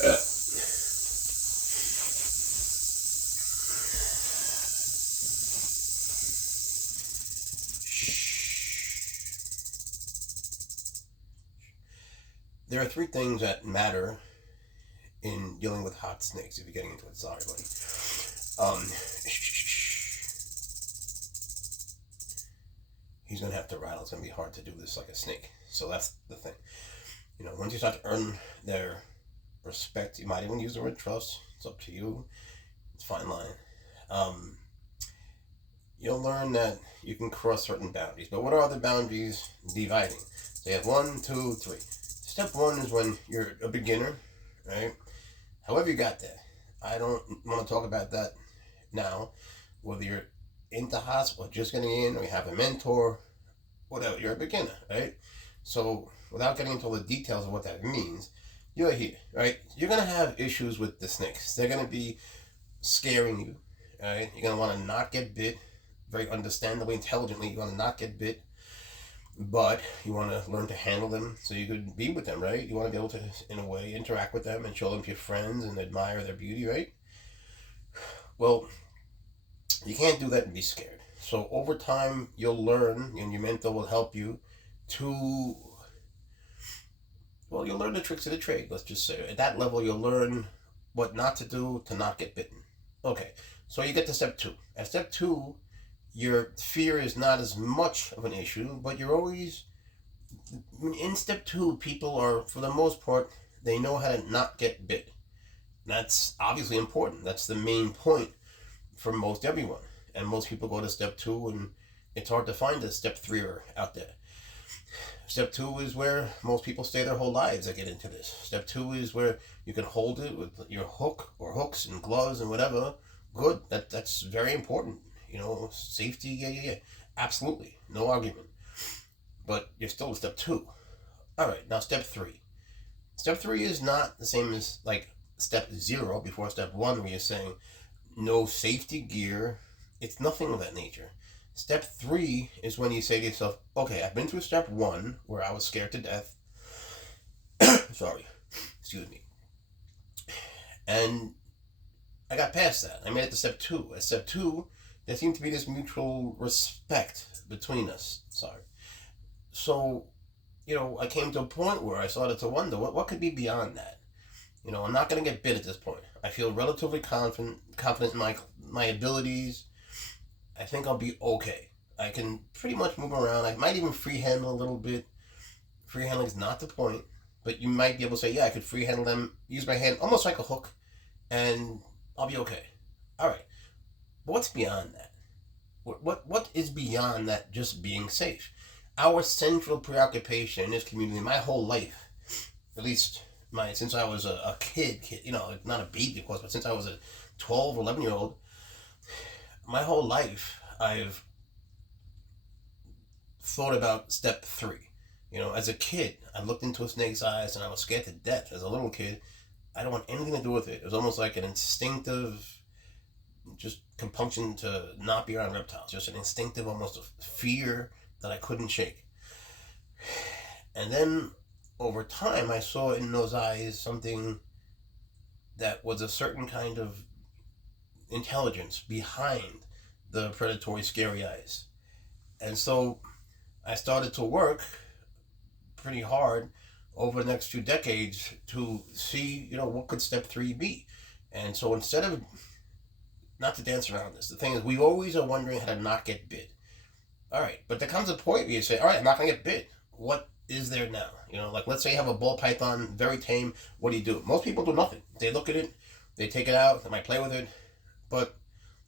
There are three things that matter in dealing with hot snakes. If you're getting into it, sorry, buddy. He's gonna have to rattle. It's gonna be hard to do this like a snake. So that's the thing. Once you start to earn their respect, you might even use the word trust. It's up to you. It's a fine line. You'll learn that you can cross certain boundaries. But what are the boundaries dividing? So you have 1, 2, 3. Step 1 is when you're a beginner, right? However you got there. I don't want to talk about that now. Whether you're into hospital or just getting in, or you have a mentor, whatever, you're a beginner, right? So without getting into all the details of what that means, you're here, right? You're going to have issues with the snakes. They're going to be scaring you, right? You're going to want to not get bit. Very understandably, intelligently, you want to not get bit. But you want to learn to handle them so you could be with them, right? You want to be able to, in a way, interact with them and show them to your friends and admire their beauty, right? Well, you can't do that and be scared. So over time, you'll learn, and your mentor will help you to, well, you'll learn the tricks of the trade, let's just say. At that level, you'll learn what not to do to not get bitten. Okay, so you get to step 2. At step 2, your fear is not as much of an issue, but you're always, in step 2, people are, for the most part, they know how to not get bit. That's obviously important. That's the main point for most everyone. And most people go to step 2, and it's hard to find a step 3 out there. Step 2 is where most people stay their whole lives that get into this. Step 2 is where you can hold it with your hook or hooks and gloves and whatever. Good. That's very important. Safety, yeah. Absolutely. No argument. But you're still at step 2. All right, now step 3. Step 3 is not the same as like step 0 before step 1, where you're saying no safety gear. It's nothing of that nature. Step 3 is when you say to yourself, okay, I've been through step 1 where I was scared to death. Sorry. Excuse me. And I got past that. I made it to step 2. At step 2, there seemed to be this mutual respect between us. Sorry. So, I came to a point where I started to wonder, what could be beyond that? I'm not going to get bit at this point. I feel relatively confident in my abilities. I think I'll be okay. I can pretty much move around. I might even free handle a little bit. Free handling is not the point, but you might be able to say, yeah, I could free handle them, use my hand almost like a hook, and I'll be okay. All right. But what's beyond that? What is beyond that just being safe? Our central preoccupation in this community, my whole life, at least since I was a kid, not a baby, of course, but since I was a 12 or 11-year-old, my whole life, I've thought about step 3. As a kid, I looked into a snake's eyes and I was scared to death. As a little kid, I don't want anything to do with it. It was almost like an instinctive, just compunction to not be around reptiles. Just an instinctive, almost a fear that I couldn't shake. And then, over time, I saw in those eyes something that was a certain kind of intelligence behind the predatory, scary eyes. And so I started to work pretty hard over the next few decades to see, what could step 3 be. And so instead of, not to dance around this, the thing is, we always are wondering how to not get bit. All right, but there comes a point where you say, all right, I'm not going to get bit. What is there now? Like let's say you have a ball python, very tame. What do? Most people do nothing. They look at it, they take it out, they might play with it, but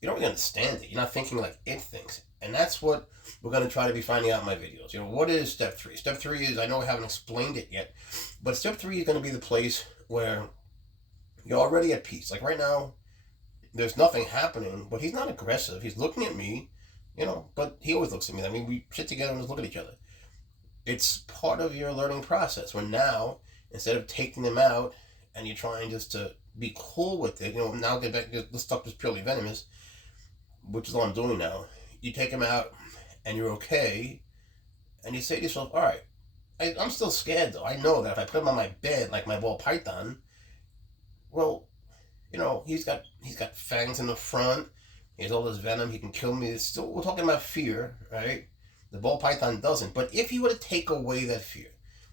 you don't really understand it. You're not thinking like it thinks. And that's what we're going to try to be finding out in my videos. What is step 3? Step 3 is, I know I haven't explained it yet, but step 3 is going to be the place where you're already at peace. Like right now, there's nothing happening, but he's not aggressive. He's looking at me, but he always looks at me. I mean, we sit together and just look at each other. It's part of your learning process, where now, instead of taking them out and you're trying just to be cool with it, now get back, this stuff is purely venomous, which is all I'm doing now. You take them out and you're okay, and you say to yourself, all right, I'm still scared though. I know that if I put them on my bed like my ball python, Well, he's got fangs in the front. He has all this venom. He can kill me. It's still, we're talking about fear, right? The ball python doesn't. But if you were to take away that fear,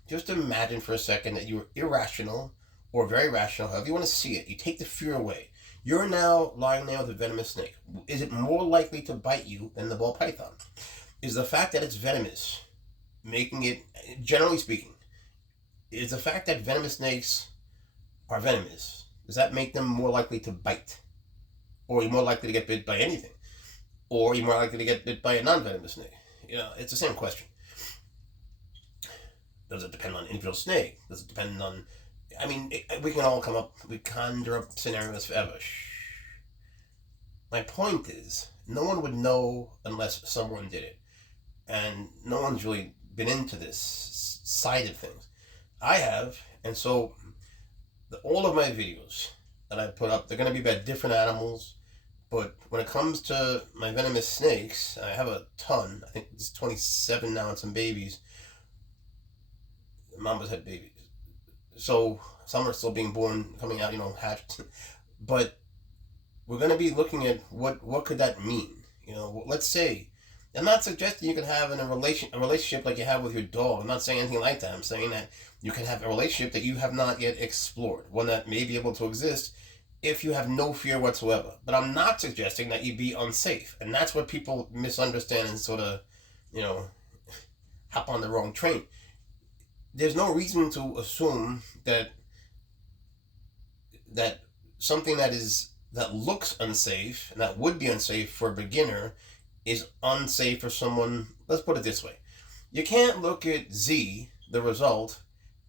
just imagine for a second that you were irrational or very rational, however you want to see it. You take the fear away. You're now lying there with a venomous snake. Is it more likely to bite you than the ball python? Is the fact that it's venomous making it, generally speaking, is the fact that venomous snakes are venomous, does that make them more likely to bite? Or are you more likely to get bit by anything? Or are you more likely to get bit by a non-venomous snake? It's the same question. Does it depend on individual snake? Does it depend on... we can all we conjure up scenarios forever. My point is, no one would know unless someone did it. And no one's really been into this side of things. I have, and so all of my videos that I put up, they're going to be about different animals. But when it comes to my venomous snakes, I have a ton. I think it's 27 now and some babies. Mama's had babies. So some are still being born, coming out, hatched. But we're going to be looking at what could that mean. Let's say, I'm not suggesting you can have a relationship like you have with your dog. I'm not saying anything like that. I'm saying that you can have a relationship that you have not yet explored, one that may be able to exist if you have no fear whatsoever. But I'm not suggesting that you be unsafe. And that's what people misunderstand and sort of, hop on the wrong train. There's no reason to assume that something that looks unsafe and that would be unsafe for a beginner is unsafe for someone. Let's put it this way. You can't look at Z, the result,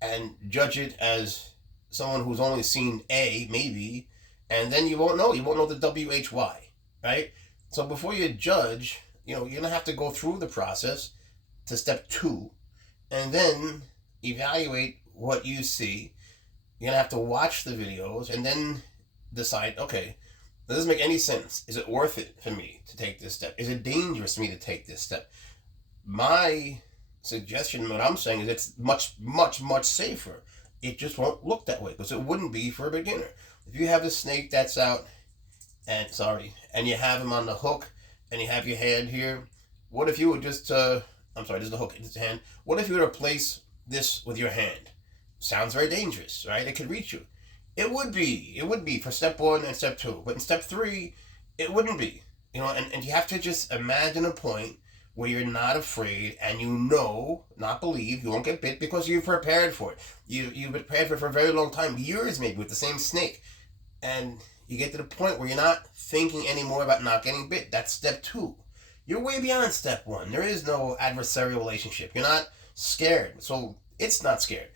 and judge it as someone who's only seen A, maybe, and then you won't know. You won't know the WHY, right? So before you judge, you're going to have to go through the process to step 2, and then evaluate what you see. You're going to have to watch the videos and then decide, okay, does this make any sense? Is it worth it for me to take this step? Is it dangerous for me to take this step? My suggestion, what I'm saying, is it's much, much, much safer. It just won't look that way because it wouldn't be for a beginner. If you have a snake that's out and you have him on the hook and you have your hand here, what if you would just, this is the hook, it's the hand. What if you were to place this with your hand? Sounds very dangerous, right? It could reach you. It would be for step 1 and step 2. But in step 3, it wouldn't be. And you have to just imagine a point where you're not afraid and not believe you won't get bit because you've prepared for it. You've been prepared for a very long time, years maybe, with the same snake. And you get to the point where you're not thinking anymore about not getting bit. That's step 2. You're way beyond step 1. There is no adversarial relationship. You're not scared. So it's not scared.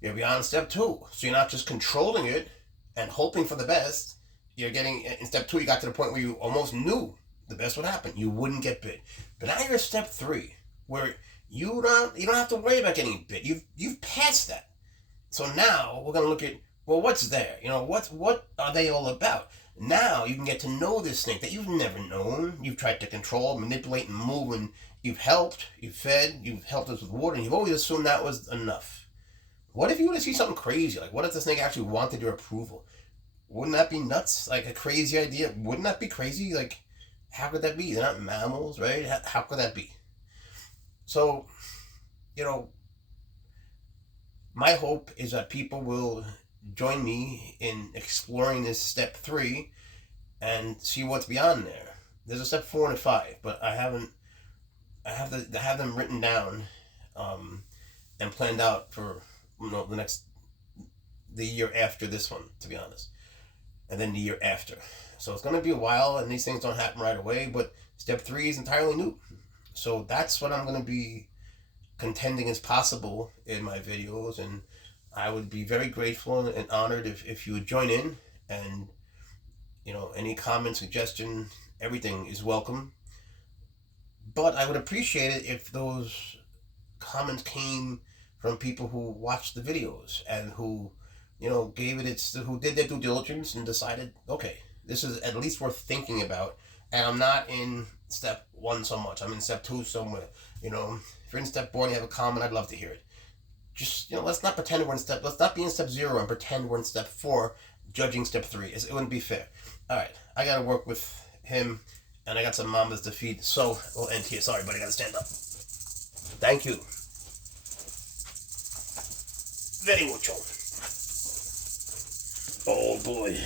You're beyond step 2. So you're not just controlling it and hoping for the best. You're getting, in step 2, you got to the point where you almost knew the best would happen. You wouldn't get bit. But now you're at step 3, where you don't have to worry about getting bit. You've passed that. So now we're going to look at, well, what's there? What are they all about? Now you can get to know this snake that you've never known. You've tried to control, manipulate, and move, and you've helped, you've fed, you've helped us with water, and you've always assumed that was enough. What if you were to see something crazy? Like, what if the snake actually wanted your approval? Wouldn't that be nuts? Like, a crazy idea? Wouldn't that be crazy? Like, how could that be? They're not mammals, right? How could that be? So, my hope is that people will join me in exploring this step 3 and see what's beyond there. There's a step 4 and a 5, but I have them written down and planned out for the year after this one, to be honest, and then the year after. So it's going to be a while, and these things don't happen right away, but step 3 is entirely new. So that's what I'm going to be contending is possible in my videos, and I would be very grateful and honored if you would join in, and any comment, suggestion, everything is welcome. But I would appreciate it if those comments came from people who watched the videos and who who did their due diligence and decided, okay, this is at least worth thinking about, and I'm not in step 1 so much, I'm in step 2 somewhere. If you're in step 1, you have a comment, I'd love to hear it. Just let's not pretend let's not be in step 0 and pretend we're in step 4. judging step 3. It wouldn't be fair. All right, I got to work with him, and I got some mamas to feed. So we'll end here. Sorry, but I got to stand up. Thank you very much. Oh boy.